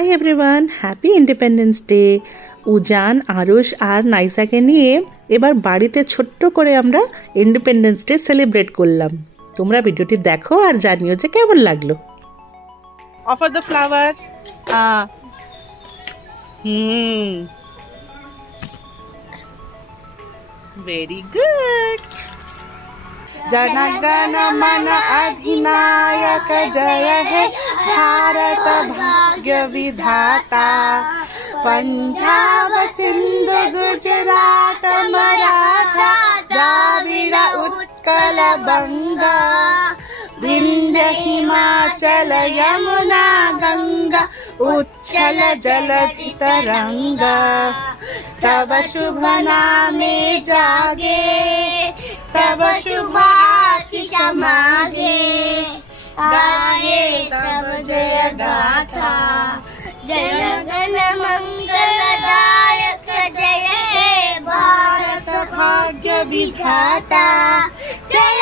High everyone, happy independence day. Ujan, Arush আর নাইসাকে নিয়ে এবার বাড়িতে ছোট্ট করে আমরা ইন্ডিপেন্ডেন্স ডে সেলিব্রেট করলাম। তোমরা ভিডিওটি দেখো আর জানিও যে কেমন লাগলো। Offer the flower. Very good. जनगण मन अधिनायक जय है भारत भाग्य विधाता। पंजाब सिंधु गुजरात मराठा द्राविड़ उत्कल बंगा। विंध्य हिमाचल यमुना गंगा उच्छल जलधि तरंगा। तब शुभ नामे जागे तब शुभ आशीष मागे। गाये तब जय गाथा जनगण मंगलदायक जय हे भारत भाग्य विधाता। जय